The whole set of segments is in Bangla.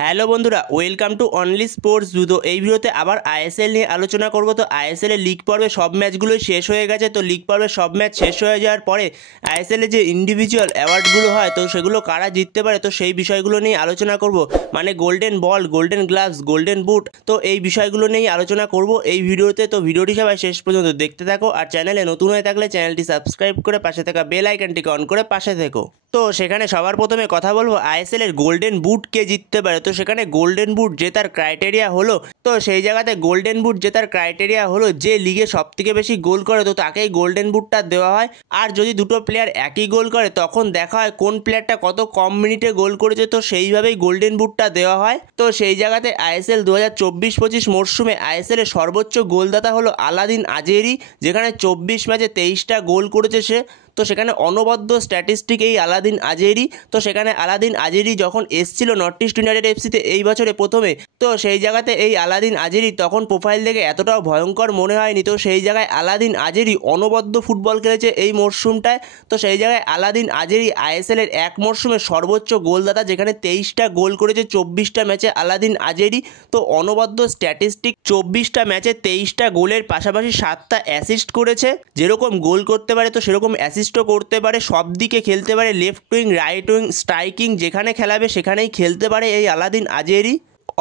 হ্যালো বন্ধুরা, ওয়েলকাম টু অনলি স্পোর্টস জুতো। এই ভিডিওতে আবার আইএসএল নিয়ে আলোচনা করব। তো আইএসএল এর লিগ পর্বে সব ম্যাচগুলোই শেষ হয়ে গেছে। তো লিগ পর্বে সব ম্যাচ শেষ হয়ে যাওয়ার পরে আইএসএল এর যে ইন্ডিভিজুয়াল অ্যাওয়ার্ডগুলো হয়, তো সেগুলো কারা জিততে পারে, তো সেই বিষয়গুলো নিয়ে আলোচনা করব। মানে golden ball, golden gloves, golden boot, তো এই বিষয়গুলো নিয়েই আলোচনা করব এই ভিডিওতে। তো ভিডিওটি সবাই শেষ পর্যন্ত দেখতে থাকো। আর চ্যানেলে নতুন হয়ে থাকলে চ্যানেলটি সাবস্ক্রাইব করে পাশে থাকা বেল আইকনটিকে অন করে পাশে থেকো। তো সেখানে সবার প্রথমে কথা বলবো আইএসএল এর গোল্ডেন বুট কে জিততে পারে। তো সেখানে গোল্ডেন বুট জেতার ক্রাইটেরিয়া হলো, তো সেই জায়গাতে গোল্ডেন বুট জেতার ক্রাইটেরিয়া হলো যে লিগে সবথেকে বেশি গোল করে তো তাকেই গোল্ডেন বুটটা দেওয়া হয়। আর যদি দুটো প্লেয়ার একই গোল করে তখন দেখা হয় কোন প্লেয়ারটা কত কম মিনিটে গোল করেছে, তো সেইভাবেই গোল্ডেন বুটটা দেওয়া হয়। তো সেই জায়গাতে আইএসএল 2024-25 মরশুমে আইএসএল এর সর্বোচ্চ গোলদাতা হলো আলাদিন আজেরি, যেখানে 24 ম্যাচে 23টা গোল করেছে সে। তো সেখানে অনবদ্য স্ট্যাটিস্টিক এই আলাদিন আজেরি। তো সেখানে আলাদিন আজেরি যখন এসছিল নর্থ ইস্ট ইউনাইটেড এফসিতে এই বছরে প্রথমে, তো সেই জায়গাতে এই আলাদিন আজেরি তখন প্রোফাইল দেখে এতটাও ভয়ঙ্কর মনে হয়নি। তো সেই জায়গায় আলাদিন আজেরি অনবদ্য ফুটবল খেলেছে এই মরশুমটায়। তো সেই জায়গায় আলাদিন আজেরি আইএসএল এর এক মরশুমে সর্বোচ্চ গোলদাতা, যেখানে 23টা গোল করেছে 24টা ম্যাচে আলাদিন আজেরি। তো অনবদ্য স্ট্যাটিস্টিক, 24টা ম্যাচে 23টা গোলের পাশাপাশি 7টা অ্যাসিস্ট করেছে। যেরকম গোল করতে পারে তো সেরকম অ্যাসিস্টও করতে পারে, সব দিকে খেলতে পারে, left wing, right wing, striking, যেখানে খেলাবে সেখানেই খেলতে পারে এই আলাদিন আজেরি।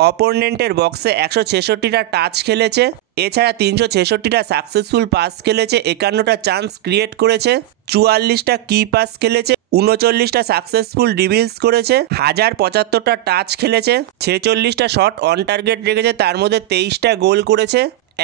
অপোনেন্টের বক্সে 166টা টাচ খেলেছে, এছাড়া 366টা সাকসেসফুল পাস খেলেছে, 51টা চান্স ক্রিয়েট করেছে, 44টা কি পাস খেলেছে, 39টা সাকসেসফুল ড্রিবলস করেছে, 1075টা টাচ খেলেছে, 46টা শট অন টার্গেট রেখেছে, তার মধ্যে 23টা গোল করেছে,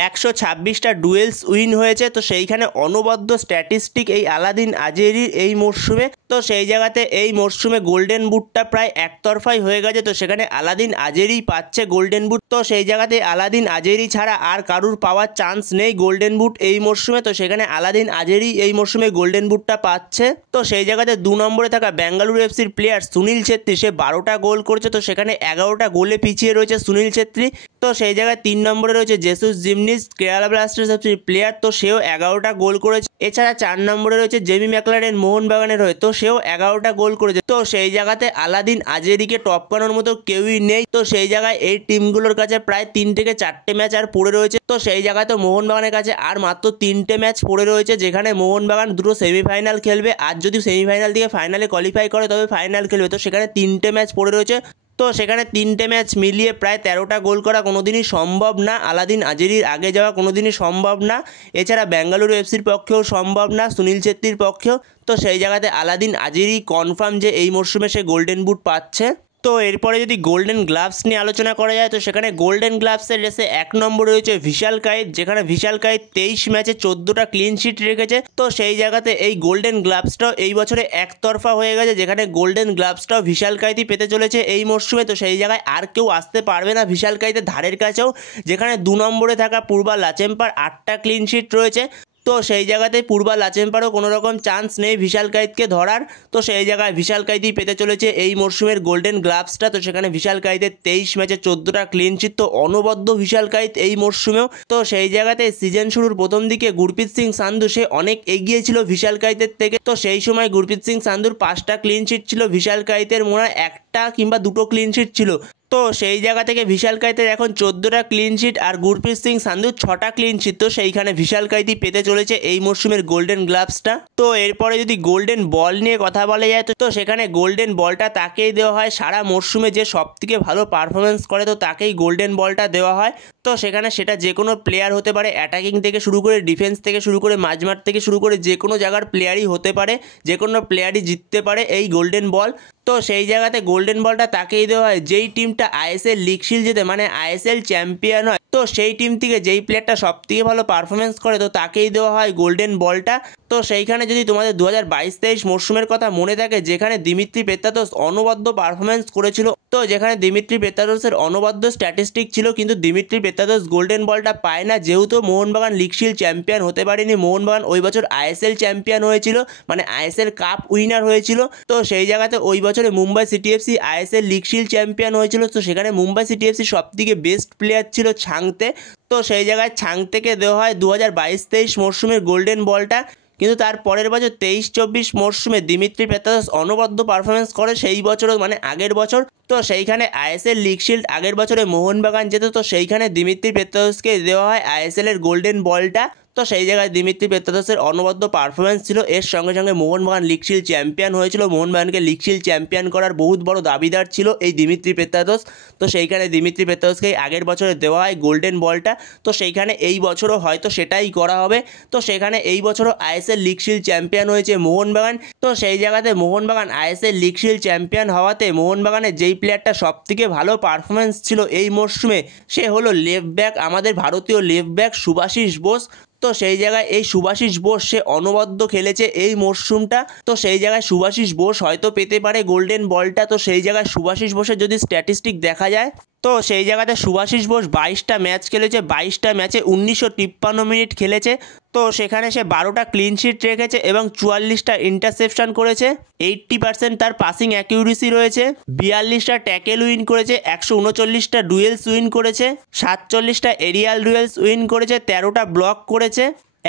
126টা ডুয়েলস উইন হয়েছে। তো সেইখানে অনবদ্য স্ট্যাটিস্টিক এই আলাদিন আজেরির এই মরশুমে। তো সেই জায়গাতে এই মরশুমে গোল্ডেন বুটটা প্রায় একতরফাই হয়ে গেছে। তো সেখানে আলাদিন আজেরি পাচ্ছে গোল্ডেন বুট। তো সেই জায়গাতে আলাদিন আজেরি ছাড়া আর কারুর পাওয়ার চান্স নেই গোল্ডেন বুট এই মরশুমে। তো সেখানে আলাদিন আজেরি এই মরশুমে গোল্ডেন বুটটা পাচ্ছে। তো সেই জায়গাতে 2 নম্বরে থাকা বেঙ্গালুরু এফসির প্লেয়ার সুনীল ছেত্রী, সে 12টা গোল করেছে। তো সেখানে 11টা গোলে পিছিয়ে রয়েছে সুনীল ছেত্রী। তো সেই জায়গায় 3 নম্বরে রয়েছে জেসুস জিমনিস, কেরালা ব্লাস্টার্স এফসির প্লেয়ার, তো সেও 11টা গোল করেছে। এছাড়া 4 নম্বরে রয়েছে জেমি ম্যাকলারেন মোহনবাগানের হয়ে, তো সেও 11টা গোল করেছে। তো সেই জায়গাতে আলাদিন আজেরিকে টপকানোর মতো কেউই নেই। তো সেই জায়গায় এই টিমগুলোর কাছে প্রায় 3 থেকে 4টে ম্যাচ আর পড়ে রয়েছে। তো সেই জায়গাতে মোহনবাগানের কাছে আর মাত্র 3টে ম্যাচ পড়ে রয়েছে, যেখানে মোহনবাগান দুটো সেমিফাইনাল খেলবে। আর যদি সেমিফাইনাল দিয়ে ফাইনালে কোয়ালিফাই করে তবে ফাইনাল খেলবে। তো সেখানে 3টে ম্যাচ পড়ে রয়েছে। তো সেখানে 3টে ম্যাচ মিলিয়ে প্রায় 13টা গোল করা কোনোদিনই সম্ভব না, আলাদিন আজেরির আগে যাওয়া কোনোদিনই সম্ভব না। এছাড়া বেঙ্গালুরু এফসির পক্ষেও সম্ভব না, সুনীল ছেত্রীর পক্ষেও। তো সেই জায়গাতে আলাদিন আজেরি কনফার্ম যে এই মরশুমে সে গোল্ডেন বুট পাচ্ছে। তো এরপরে যদি গোল্ডেন গ্লাভস নিয়ে আলোচনা করা যায়, তো সেখানে গোল্ডেন গ্লাভসের রেসে 1 নম্বরে রয়েছে ভিশাল কায়েত, যেখানে ভিশাল কায়েত 23 ম্যাচে 14টা ক্লিন শিট রেখেছে। তো সেই জায়গাতে এই গোল্ডেন গ্লাভসটাও এই বছরে একতরফা হয়ে গেছে, যেখানে গোল্ডেন গ্লাভসটাও ভিশাল কায়েতই পেতে চলেছে এই মরশুমে। তো সেই জায়গায় আর কেউ আসতে পারবে না ভিশাল কায়েতের ধারের কাছেও। যেখানে 2 নম্বরে থাকা পূর্বা লাচেম্পার 8টা ক্লিন শিট রয়েছে। তো সেই জায়গাতে পূর্বা লাচেম্পারও কোনো রকম চান্স নেই ভিশাল কায়েতকে ধরার। তো সেই জায়গায় ভিশাল কায়েতই পেতে চলেছে এই মরশুমের গোল্ডেন গ্লাভসটা। তো সেখানে ভিশাল কায়েতের 23 ম্যাচে 14টা ক্লিন শিট, তো অনবদ্য ভিশাল কায়েত এই মরশুমেও। তো সেই জায়গাতে সিজন শুরুর প্রথম দিকে গুরপ্রীত সিং সান্ধু সে অনেক এগিয়ে ছিল ভিশাল কায়েতের থেকে। তো সেই সময় গুরপ্রীত সিং সান্ধুর 5টা ক্লিন শিট ছিল, ভিশাল কায়েতের মনে হয় 1টা কিংবা 2টো ক্লিন শিট ছিল। তো সেই জায়গা থেকে ভিশাল কায়েতের এখন 14টা ক্লিন শিট আর গুরপ্রীত সিং সান্ধুর 6টা ক্লিন শিট। তো সেইখানে ভিশাল কায়েতই পেতে চলেছে এই মরশুমের গোল্ডেন গ্লাভসটা। তো এরপরে যদি গোল্ডেন বল নিয়ে কথা বলা যায়, তো সেখানে গোল্ডেন বলটা তাকেই দেওয়া হয় সারা মরশুমে যে সবথেকে ভালো পারফরমেন্স করে, তো তাকেই গোল্ডেন বলটা দেওয়া হয়। তো সেখানে সেটা যে কোনো প্লেয়ার হতে পারে, অ্যাটাকিং থেকে শুরু করে, ডিফেন্স থেকে শুরু করে, মাঝমাঠ থেকে শুরু করে, যে কোনো জায়গার প্লেয়ারই হতে পারে, যে কোনো প্লেয়ারই জিততে পারে এই গোল্ডেন বল। তো সেই জায়গাতে গোল্ডেন বলটা তাকেই দেওয়া হয় যেই টিমটা আইএসএল লিগ শিল্ড জেতে, মানে আইএসএল চ্যাম্পিয়ন হয়। তো সেই টিম থেকে যেই প্লেয়ারটা সবথেকে ভালো পারফরমেন্স করে, তো তাকেই দেওয়া হয় গোল্ডেন বলটা। তো সেইখানে যদি তোমাদের 2022-23 মরশুমের কথা মনে থাকে, যেখানে দিমিত্রি পেত্রাতোস অনবদ্য পারফরমেন্স করেছিল, তো যেখানে দিমিত্রি পেত্রাতোসের অনবদ্য স্ট্যাটিস্টিক ছিল, কিন্তু দিমিত্রি পেত্রাতোস গোল্ডেন বলটা পায় না, যেহেতু মোহনবাগান লিগ শিল্ড চ্যাম্পিয়ন হতে পারেনি। মোহনবাগান ওই বছর আইএসএল চ্যাম্পিয়ন হয়েছিল, মানে আইএসএল কাপ উইনার হয়েছিল। তো সেই জায়গাতে ওই বছরে Mumbai city FC ISL league shield champion হয়েছিল। তো সেখানে মুম্বাই সিটি এফসি সবথেকে বেস্ট প্লেয়ার ছিল ছাংতে। তো সেই জায়গায় ছাংতেকে দেওয়া হয় 2022-23 মরশুমের গোল্ডেন বলটা। কিন্তু তার পরের বছর 23-24 মরশুমে দিমিত্রি পেত্রাতোস অনবদ্য পারফরমেন্স করে সেই বছরও, মানে আগের বছর। তো তো সেইখানে আইএসএল লিগ শিল্ড আগের বছরে মোহনবাগান যেত, তো সেইখানে দিমিত্রি পেত্রাদোসকে দেওয়া হয় আইএসএল এর গোল্ডেন বলটা। তো সেই জায়গায় দিমিত্রি পেত্রাদোসের অনবদ্য পারফরমেন্স ছিল। এর সঙ্গে সঙ্গে মোহনবাগান লিগ শিল্ড চ্যাম্পিয়ন হয়েছিল। মোহনবাগানকে লিগ শিল্ড চ্যাম্পিয়ন করার বহুত বড় দাবিদার ছিল এই দিমিত্রি পেত্রাদোস। তো সেইখানে দিমিত্রি পেত্রাদোসকে আগের বছরে দেওয়া হয় গোল্ডেন বলটা। তো সেইখানে এই বছরও হয়তো সেটাই করা হবে। তো সেখানে এই বছরও আইএসএল লিগ শিল্ড চ্যাম্পিয়ন হয়েছে মোহনবাগান। তো সেই জায়গাতে Mohun Bagan ISL league shield champion হওয়াতে মোহনবাগানের যেই প্লেয়ারটা সবথেকে ভালো পারফরমেন্স ছিল এই মরশুমে, সে হলো লেফট ব্যাক, আমাদের ভারতীয় লেফট ব্যাক শুভাশিস বোস। তো সেই জায়গায় এই শুভাশিস বোস সে অনবদ্য খেলেছে এই মরশুমটা। তো সেই জায়গায় শুভাশিস বোস হয়তো পেতে পারে গোল্ডেন বলটা। তো সেই জায়গায় শুভাশিস বোসের যদি স্ট্যাটিস্টিক দেখা যায়, তো সেই জায়গাতে শুভাশিস বোস 22টা ম্যাচ খেলেছে, 22টা ম্যাচে 1953 মিনিট খেলেছে। তো সেখানে সে 12টা ক্লিন শিট রেখেছে এবং 44টা ইন্টারসেপশন করেছে। 80% তার পাসিং অ্যাকিউরেসি রয়েছে। 42টা ট্যাকেল উইন করেছে, 139টা ডুয়েলস উইন করেছে, 47টা এরিয়াল ডুয়েলস উইন করেছে, 13টা ব্লক করেছে,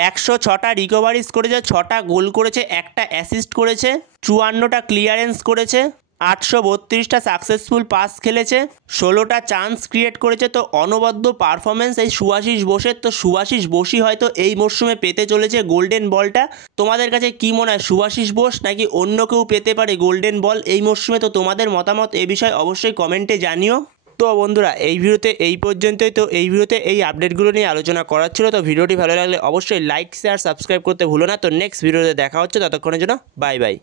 106টা রিকভারিজ করেছে, 6টা গোল করেছে, একটা অ্যাসিস্ট করেছে, 54টা ক্লিয়ারেন্স করেছে, 832টা সাকসেসফুল পাস খেলেছে, 16টা চান্স ক্রিয়েট করেছে। তো অনবদ্য পারফরমেন্স এই শুভাশিস বোসের। তো শুভাশিস বোসই হয়তো এই মরশুমে পেতে চলেছে গোল্ডেন বলটা। তোমাদের কাছে কি মনে হয়, শুভাশিস বোস নাকি অন্য কেউ পেতে পারে গোল্ডেন বল এই মরশুমে? তো তোমাদের মতামত এ বিষয়ে অবশ্যই কমেন্টে জানিও। তো বন্ধুরা এই ভিডিওতে এই পর্যন্তই। তো এই ভিডিওতে এই আপডেটগুলো নিয়ে আলোচনা করার ছিল। তো ভিডিওটি ভালো লাগলে অবশ্যই লাইক শেয়ার সাবস্ক্রাইব করতে ভুলো না। তো নেক্সট ভিডিওতে দেখা হচ্ছে, ততক্ষণের জন্য বাই বাই।